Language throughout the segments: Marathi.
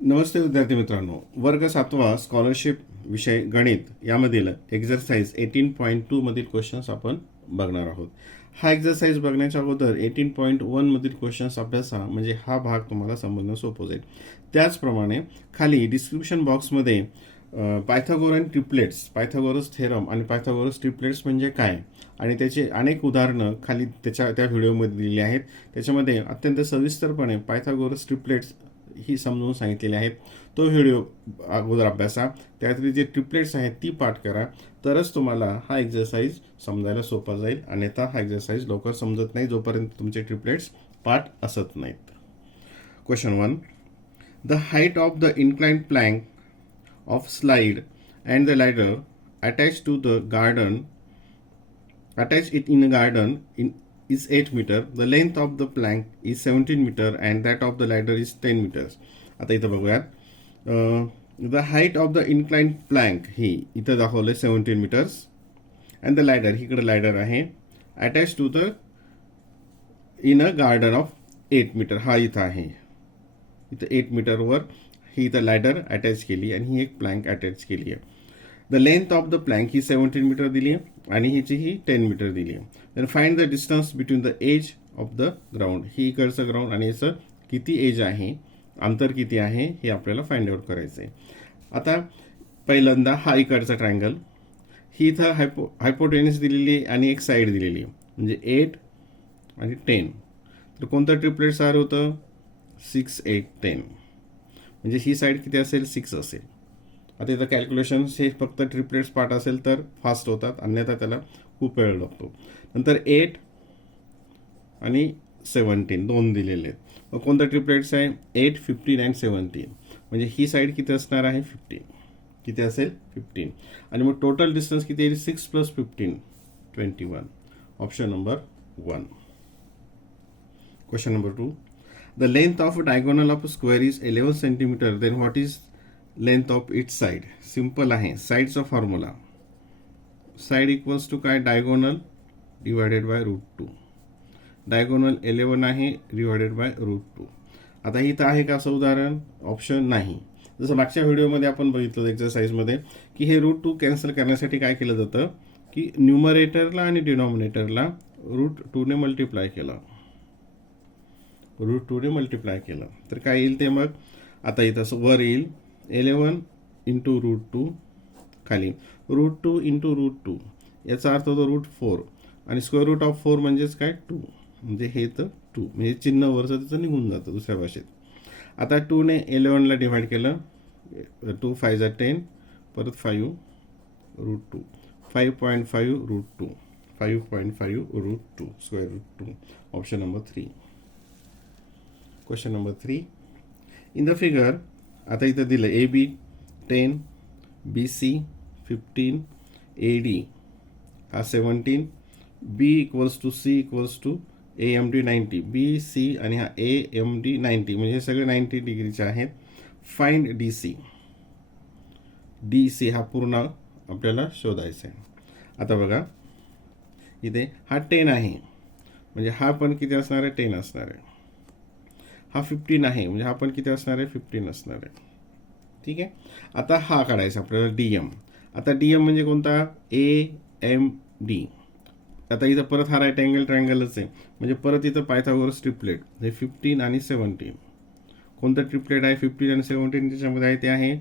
नमस्ते विद्यार्थी मित्रांनो, वर्ग 7वा स्कॉलरशिप विषय गणित यामधील एक्झरसाइज 18.2 मधील क्वेश्चन्स आपण बघणार आहोत. हा एक्झरसाइज बघण्याच्या अगोदर 18.1 मधील क्वेश्चन्स अभ्यासा, म्हणजे हा भाग तुम्हाला समजणं सोपं जाईल. त्याचप्रमाणे खाली डिस्क्रिप्शन बॉक्समध्ये पायथागोरस ट्रिपलेट्स, पायथागोरस थेरम आणि पायथागोरस ट्रिपलेट्स म्हणजे काय आणि त्याचे अनेक उदाहरणं खाली त्या व्हिडिओमध्ये दिलेली आहेत. त्याच्यामध्ये अत्यंत सविस्तरपणे पायथागोरस ट्रिपलेट्स ही समजून सांगितलेली आहेत. तो व्हिडिओ अगोदर अभ्यासा, त्यातली जे ट्रिपलेट्स आहेत ती पाठ करा, तरच तुम्हाला हा एक्झरसाइज समजायला सोपा जाईल. अन्यथा हा एक्झरसाइज लवकर समजत नाही जोपर्यंत तुमचे ट्रिपलेट्स पाठ असत नाहीत. Question 1. The height of the inclined plank of slide and the ladder attached to the garden attached it in a garden is 8 meter. The length of the plank is 17 meter and that of the ladder is 10 meters. आता इथं बघूयात. The height of the inclined plank ही इथं दाखवलं 17 मीटर्स अँड द लॅडर, इकडे लॅडर आहे, attach to the in a garden of 8 metre. हा इथं आहे, इथं 8 मीटरवर ही इथं लॅडर अटॅच केली आणि ही एक प्लँक अटॅच केली आहे. The length of the plank ही 17 मीटर दिली आहे आणि हिची ही 10 मीटर दिली आहे. Then find the distance between the edge of the ground. ही इकडचं ग्राउंड आणि याचं किती एज आहे, अंतर किती आहे हे आपल्याला फाइंड आउट करायचं आहे. आता पहिल्यांदा हा इकडचा ट्रायंगल, ही इथं हायपोटेन्यूस दिलेली आहे आणि एक साईड दिलेली आहे, म्हणजे 8 आणि 10. तर कोणतं ट्रिपलेट तयार होतं? 6, 8, 10. म्हणजे ही साईड किती असेल? 6 असेल. आता इथं कॅल्क्युलेशन्स हे फक्त ट्रिपलेट्स पार्ट असेल तर फास्ट होतात, अन्यथा त्याला खूप वेळ लागतो. नंतर 8 आणि 17 दोन दिलेले आहेत. मग कोणतं ट्रिपलेट्स आहे? 8, 15 अँड 17. म्हणजे ही साईड किती असणार आहे? 15. किती असेल? 15. आणि मग टोटल डिस्टन्स किती येईल? 6 + 15 21. Option number 1. Question number 2. The length of a diagonal of a square is 11 centimeter. Then what is length of its side? Simple आहे, साईडचा फॉर्म्युला. साईड इक्वल्स टू काय? Diagonal divided by √2. डायगोनल 11 आहे डिवायडेड बाय √2. आता इथं आहे का असं उदाहरण? ऑप्शन नाही. जसं मागच्या व्हिडिओमध्ये आपण बघितलं एक्झरसाइजमध्ये की हे √2 कॅन्सल करण्यासाठी काय केलं जातं की न्यूमरेटरला आणि डिनॉमिनेटरला √2 ने मल्टिप्लाय केलं, √2 ने मल्टिप्लाय केलं तर काय येईल ते? मग आता इथं वर येईल 11 इंटू √2, खाली √2 इंटू √2, याचा अर्थ होतो √4 आणि स्क्वेअर रूट ऑफ 4 म्हणजेच काय? 2. म्हणजे हे तर 2, म्हणजे चिन्ह वरचं त्याचं निघून जातं दुसऱ्या भाषेत. आता 2 ने 11ला डिव्हाइड केलं, 2 5 जा 10, परत 5 √2, 5.5 √2, 5.5 √2 square root 2. Option number 3. Question number 3. In the figure, आता इथं दिलं AB 10, BC 15, AD हा 17, B equals to C equals to AMD 90. BC आणि हा AMD 90 म्हणजे हे सगळे 90 डिग्रीचे आहेत. Find DC. DC हा पूर्ण आपल्याला शोधायचा आहे. आता बघा इथे हा 10 आहे, म्हणजे हा पण किती असणार आहे? 10 असणार आहे. हा 15 आहे, म्हणजे हा पण किती असणार आहे? 15 असणार आहे. ठीक आहे. आता हा काढायचा आपल्याला DM. आता DM म्हणजे कोणता? AMD. आता इथं परत हा राईट अँगल ट्रायंगलच आहे, म्हणजे परत इथं पायथागोरस ट्रिपलेट, हे 15 आणि 17. कोणतं ट्रिपलेट आहे? 15 आणि 17 त्याच्यामध्ये आहे, ते आहे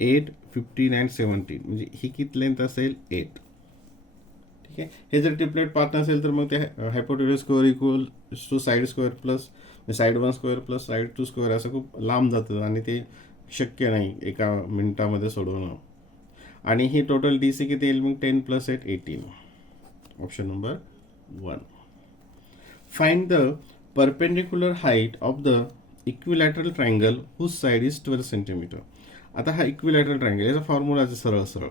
8, 15 अँड 17. म्हणजे ही किती लेंथ असेल? 8. ठीक आहे. हे जर ट्रिपलेट पार्ट नसेल तर मग ते hypotenuse square equal to side square plus side 1 square plus side 2 square असं खूप लांब जातं आणि ते शक्य नाही एका मिनिटामध्ये सोडवणं. आणि ही टोटल DC किती येईल? मग 10 + 8 18. Option number 1. Find the perpendicular height of the equilateral triangle whose side is 12 centimetre. आता हा इक्विलॅटरल ट्रायंगल, याचा फॉर्म्युला सरळ सरळ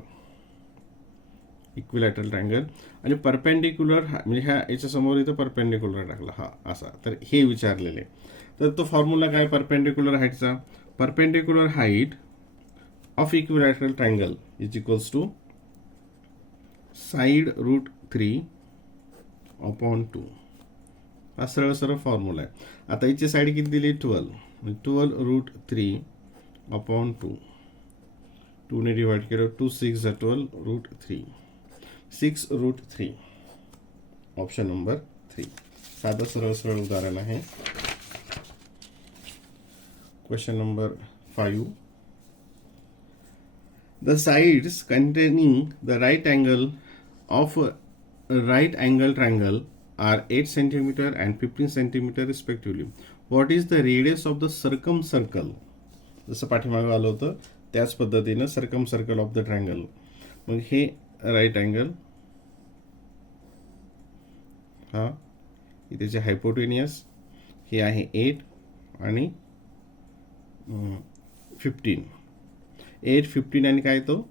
इक्विलॅटरल ट्रायंगल आणि परपेंडिक्युलर, म्हणजे ह्या याच्या समोर इथं परपेंडिक्युलर टाकला हा असा, तर हे विचारलेले. तर तो फॉर्म्युला काय परपेंडिक्युलर हाईटचा? Perpendicular height of equilateral triangle is equals to side √3 upon 2. हा सरळ सरळ फॉर्म्युला आहे. आता याची साईड किती दिली? 12. 12 √3 अपॉन 2. 2ने डिवाइड केलं, 2 6 12√3. 6√3. Option number 3. साधं सरळ सरळ उदाहरण आहे. Question number 5. The sides containing the right angle of a right angle triangle are 8 centimeter and 15 centimeter respectively. What is the radius of the circumcircle? जसं पाठीमागं आलं होतं त्याच पद्धतीनं सर्कमसर्कल ऑफ द ट्रायंगल. मग हे राईट अँगल, हा इथे जे हायपोटेनियस हे आहे 8 आणि 15. 8 15 आणि काय तो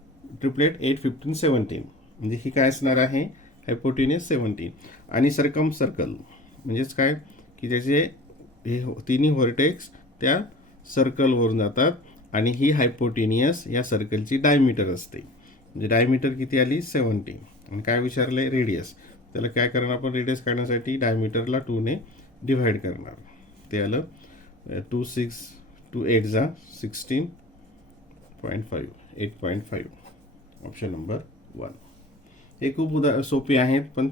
ट्रिपलेट 8 15 17. म्हणजे ही काय असणार आहे, हायपोटेनियस 17. आणि सर्कल म्हणजेच काय की त्याचे हे तिन्ही व्हर्टेक्स त्या सर्कलवरून जातात आणि ही हायपोटेनियस या सर्कलची डायमीटर असते. म्हणजे डायमीटर किती आली 70. आणि काय विचारलंय रेडियस. त्याला काय करणार आपण रेडियस काढण्यासाठी डायमीटरला 2 ने डिव्हाइड करणार. ते आलं 2 6 2 8 जा 16.5 8.5. Option number 1. हे खूप सोपे आहेत, पण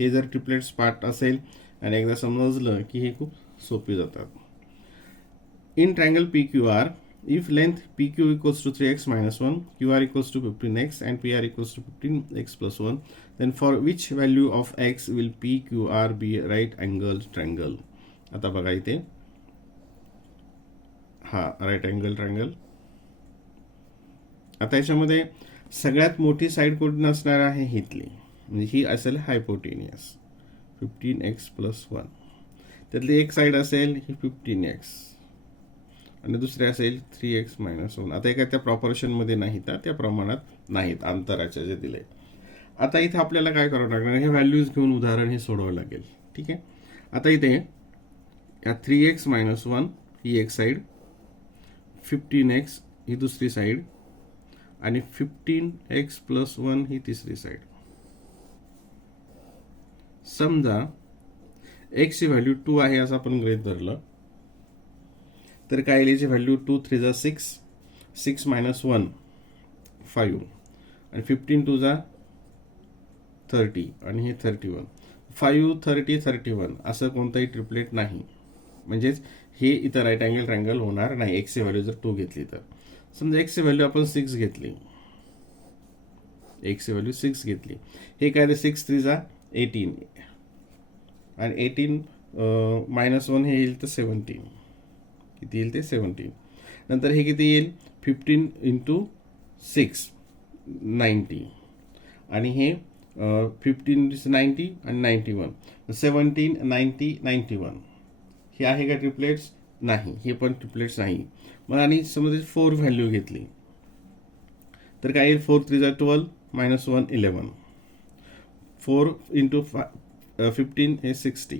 हे जर ट्रिपलेट्स पार्ट असेल आणि एकदा समजलं की हे खूप सोपे जातात. In triangle PQR, if length PQ equals to 3x minus 1, QR equals to 15x and PR equals to 15x plus 1, then for which value of x will PQR be right angled triangle? आता बघा इथे हा राईट अँगल ट्रायंगल. आता याच्यामध्ये सगळ्यात मोठी साईड कुठून असणार आहे, हितली. म्हणजे ही असेल हायपोटेनियस 15x plus 1. त्यातली एक साईड असेल ही 15x आणि दुसरी असेल 3x minus 1. आता एका त्या प्रॉपोर्शनमध्ये नाहीत, त्या प्रमाणात नाहीत अंतराच्या जे दिले. आता इथे आपल्याला काय करावं लागणार, हे व्हॅल्यूज घेऊन उदाहरण हे सोडवावं लागेल. ठीक आहे. आता इथे या 3x minus 1 ही एक साईड, 15x ही दुसरी साईड आणि 15x plus 1 ही तिसरी साईड. समजा x ची व्हॅल्यू 2 आहे असं आपण गृहीत धरलं, तर काय याची व्हॅल्यू 2 3 जा 6, 6 minus 1 5 आणि 15 2 जा 30 आणि हे 31. 5 30 31 असं कोणताही ट्रिपलेट नाही. म्हणजेच हे इथं राईट अँगल ट्रायंगल होणार नाही. एक्स ची व्हॅल्यू जर 2 घेतली तर, समजा एक्स ची व्हॅल्यू आपण 6 घेतली, एक्स ची व्हॅल्यू 6 घेतली. हे काय ते 6 3 जा 18 आणि 18 -1 हे येईल तर 17. किती येईल ते 17. नंतर हे किती येईल 15 × 6 90 आणि हे 15 90 आणि 91 17 90 91. हे आहे का ट्रिपलेट्स? नाही, हे पण ट्रिपलेट्स नाही. मग आणि समजा 4 व्हॅल्यू घेतली तर काय येईल 4 3 जा 12 -1 11. 4 × 15 हे 60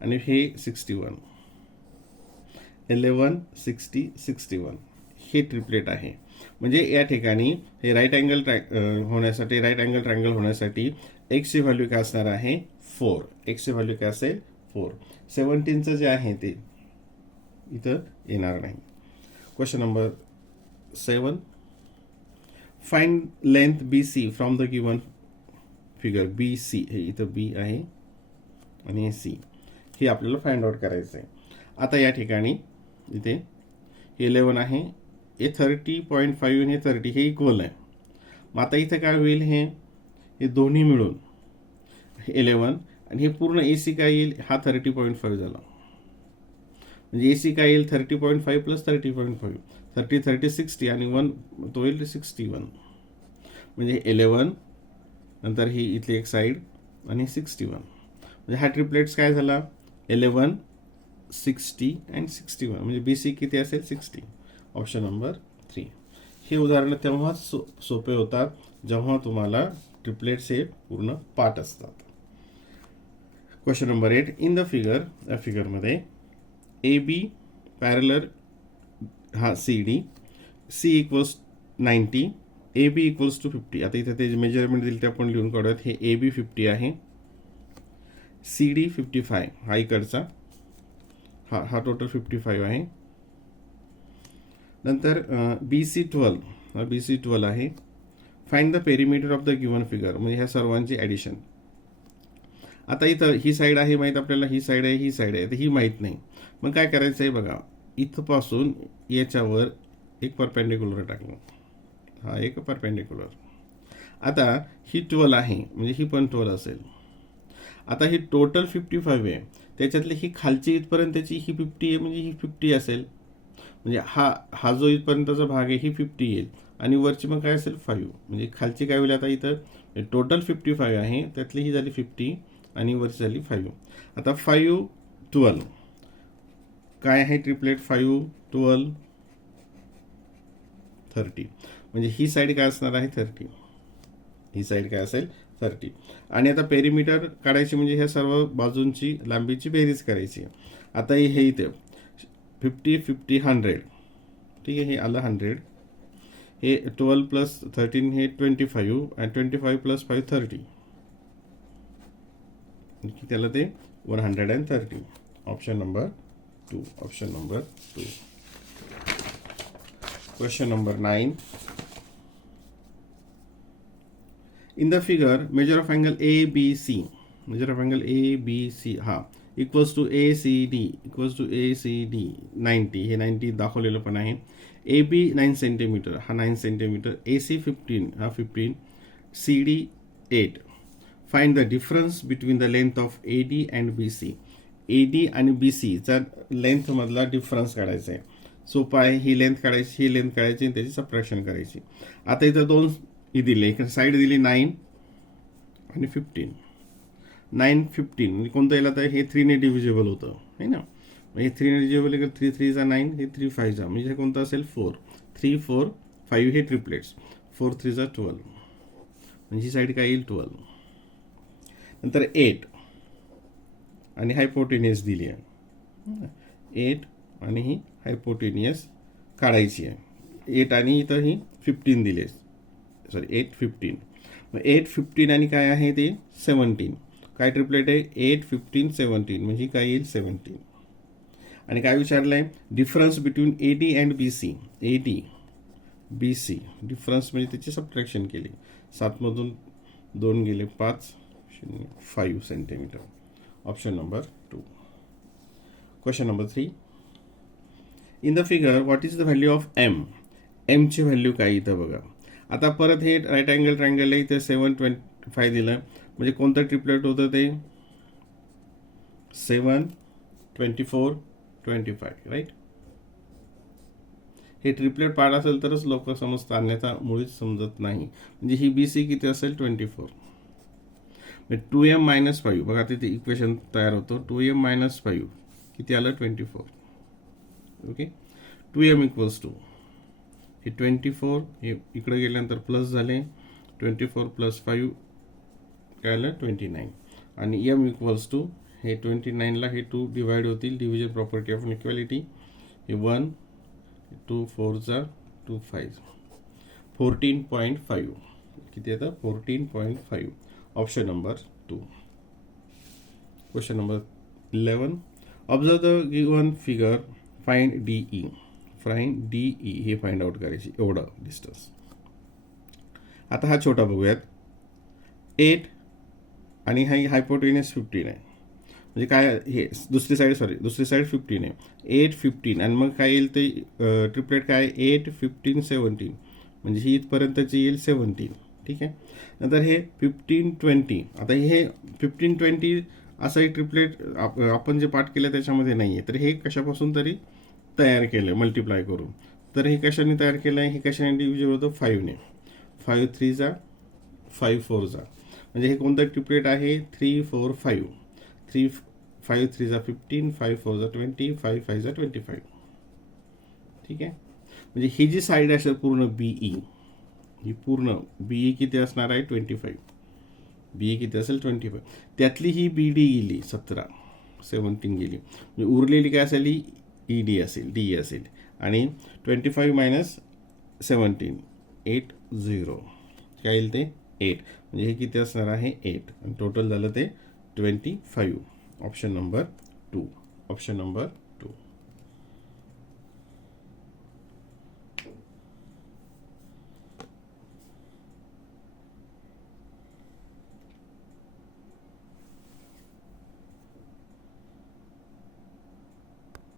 आणि हे 61. 11 60 61 हे ट्रिपलेट आहे. म्हणजे या ठिकाणी हे राईट अँगल होण्यासाठी, राईट अँगल ट्रायंगल होण्यासाठी एक्स ची व्हॅल्यू काय असणार आहे 4. एक्स ची व्हॅल्यू काय असेल 4. 17चं जे आहे ते इथं येणार नाही. Question number 7. Find length BC from the given figure. BC हे इथं B आहे आणि हे C हे आपल्याला फाइंड आउट करायचं आहे. आता या ठिकाणी इथे 11 आहे, हे 30.5 आणि हे 30 हे इक्वल आहे. मग आता इथे काय होईल, हे दोन्ही मिळून 11 आणि हे पूर्ण AC काय येईल, हा 30.5 झाला. म्हणजे AC काय येईल 30.5 + 30.5 30 30 60 आणि 1 तो येईल 61. म्हणजे 11 नंतर ही इथली एक साईड आणि 61. म्हणजे हा ट्रिपलेट्स काय झाला 11 60 आणि 61. म्हणजे BC किती असेल 60. Option number 3. हे उदाहरण तेव्हा सोपे होतात जेव्हा तुम्हाला ट्रिपलेट्स हे पूर्ण पाठ असतात. Question number 8. In the figure, या फिगरमध्ये AB पॅरलर हा CD, C equals 90, AB equals to 50. आता इथे ते मेजरमेंट दिले ते आपण लिहून काढूयात. हे AB 50 आहे, CD 55 हा इकडचा, हा टोटल 55 आहे नंतर BC12 आहे. Find the perimeter of the given figure, म्हणजे ह्या सर्वांची ॲडिशन. आता इथं ही साईड आहे माहीत आपल्याला, ही साईड आहे, ही साईड आहे, तर ही माहीत नाही. मग काय करायचं आहे बघा, इथंपासून याच्यावर एक परपेंडिक्युलर टाकलं, हा एक परपेंडिक्युलर. आता ही 12 आहे म्हणजे ही पण 12 असेल. आता ही टोटल 55 आहे, त्याच्यातली ही खालची इथपर्यंतची ही 50 आहे म्हणजे ही 50 असेल. म्हणजे हा जो इथपर्यंतचा भाग आहे ही 50 येईल आणि वरची मग काय असेल 5. म्हणजे खालची काय होईल आता इथं टोटल 55 आहे, त्यातली ही झाली 50 आणि वरची झाली 5. आता 5 12 काय आहे ट्रिपलेट, 5 12 30. म्हणजे ही साईड काय असणार आहे 30, ही साईड काय असेल 30. आणि आता पेरिमीटर काढायची म्हणजे ह्या सर्व बाजूंची लांबीची बेरीज करायची. आता हे इथे 50 50 100, ठीक आहे, हे आलं 100. हे 12 प्लस 13 हे 25 आणि 25 प्लस 5 30, त्याला ते 130. Option number 2. Option number 2. Question number 9. In the figure, measure of angle ABC. Measure of angle ABC हा equals to ACD equals to ACD 90. हे 90 दाखवलेलं पण आहे. AB 9 सेंटीमीटर, हा 9 सेंटीमीटर. AC 15, हा 15. CD 8. Find the difference between the length of AD and BC. AD आणि BC चा लेंथ मधला डिफरन्स काढायचा आहे. सोपा आहे, ही लेंथ काढायची, ही लेंथ काढायची आणि त्याची सबट्रॅक्शन करायची. आता इथं दोन ही दिली, एक साईड दिली 9 आणि 15. 9 15 म्हणजे कोणतं येईल आता, हे 3 ने डिव्हिजिबल होतं है ना. हे 3 ने डिव्हिजिबल आहे, 3 3 जा 9, हे 3 5 जा, म्हणजे हे कोणतं असेल 4. 3 4 5 हे ट्रिपलेट्स, 4 3 जा 12, म्हणजे ही साईड काय येईल 12. नंतर 8 आणि हायपोटेनियस दिली आहे, 8 आणि ही हायपोटेनियस काढायची आहे. 8 आणि इथं ही 15 दिली आहे, सॉरी 8 15. मग 8 15 आणि काय आहे ते 17. काय ट्रिपलेट आहे 8 15 17, म्हणजे काय येईल 17. आणि काय विचारलं आहे, difference between AD and BC. AD BC difference म्हणजे त्याची सबट्रॅक्शन केली. 7 मधून 2 गेले 5 5 centimetre. Option number 2. Question number 3. In the figure what is the value of M. M ची व्हॅल्यू काय इथं बघा. आता परत हे राईट अँगल ट्रायंगल आहे, इथे 725 दिलं, म्हणजे कोणतं ट्रिपलेट होतं ते 7 24 25, राईट. हे ट्रिपलेट पार्ट असेल तरच लवकर समजतं, अन्यथा मुळीच समजत नाही. म्हणजे ही BC किती असेल 24. 2M - 5 बघा, तिथे इक्वेशन तयार होतं. 2M - 5 किती आलं 24. ओके, 2M इक्वल्स टू हे 24, हे इकडे गेल्यानंतर प्लस झाले, 24 प्लस 5 काय आलं 29. आणि M इक्वल्स टू हे 29ला हे 2 डिवाइड होतील, डिव्हिजन प्रॉपर्टी ऑफ इक्वॅलिटी. हे 1 2 4 जा 2 5, 14.5 किती येतं 14.5. Option number 2. Question number 11. Observe the given figure, find DE. Find DE हे फाइंड आउट करायची, एवढं डिस्टन्स. आता हा छोटा बघूयात. 8 आणि हा हायपोटेनियस 15 आहे, म्हणजे काय हे दुसरी साईड 15 आहे. 8 15 आणि मग काय येईल ते ट्रिपलेट काय 8 15 17, म्हणजे ही इथपर्यंतची येईल 17. ठीक आहे. नंतर हे 15 20. आता हे 15 20 असं एक ट्रिपलेट आपण जे पाठ केलं त्याच्यामध्ये नाही आहे, तर हे कशापासून तरी तयार केलं मल्टिप्लाय करून. तर हे कशाने तयार केलं आहे, हे कशाने डिव्हिजिबल होतं 5 ने. 5 3 जा 5 4 जा, म्हणजे हे कोणतं ट्रिपलेट आहे 3 4 5. 5 3 जा 15, 5 4 जा 20, 5 5 जा 25. ठीक आहे. म्हणजे ही जी साईड असेल पूर्ण BE, ही पूर्ण BE किती असणार आहे 25. BE किती असेल 25. त्यातली ही BD गेली 17 गेली, म्हणजे उरलेली काय असेल ही ED असेल, DE असेल. आणि 25 - 17 8 0 काय येईल ते 8, म्हणजे हे किती असणार आहे 8, आणि टोटल झालं ते 25. Option number 2. Option number